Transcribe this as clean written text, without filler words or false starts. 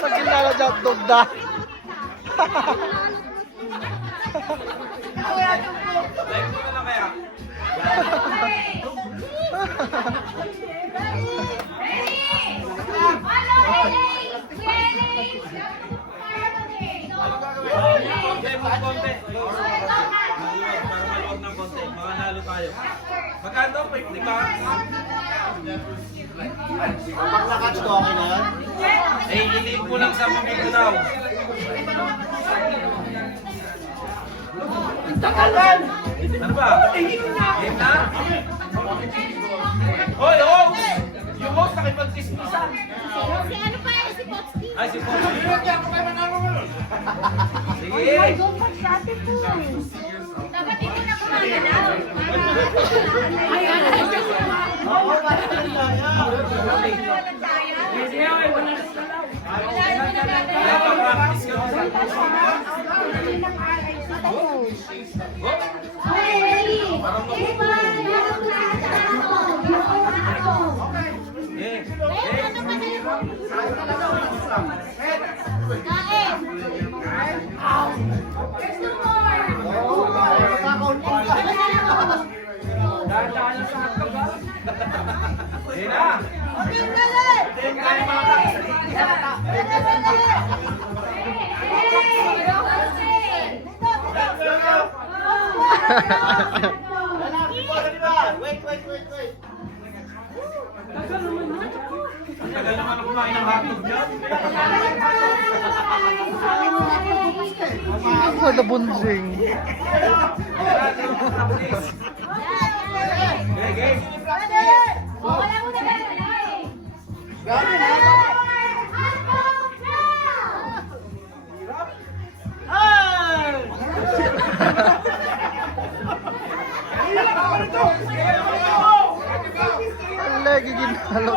Pagkilala dyan, dugda. Magkano? Di ba? Pag nakatch ko, okay na yan? Eh, iliin ko lang sa mabig ko daw. Ano ba? Game na? Hoy, host! Yung host nakipag-kismisan. Si ano pa eh, si Potsky. Ay, si Pochi. Sige. Dapat hindi na kumagalaw. Ay, papractice ka. Eh, Ano ba na yun? Kain. There's no more. dahan-dahan lang sa hotdog, ha? Sige na. Wait. Ang tagal naman na kumain ng hotdog niya. Sa nabunjing. Game. Wala mo na Ang lagi ginalo.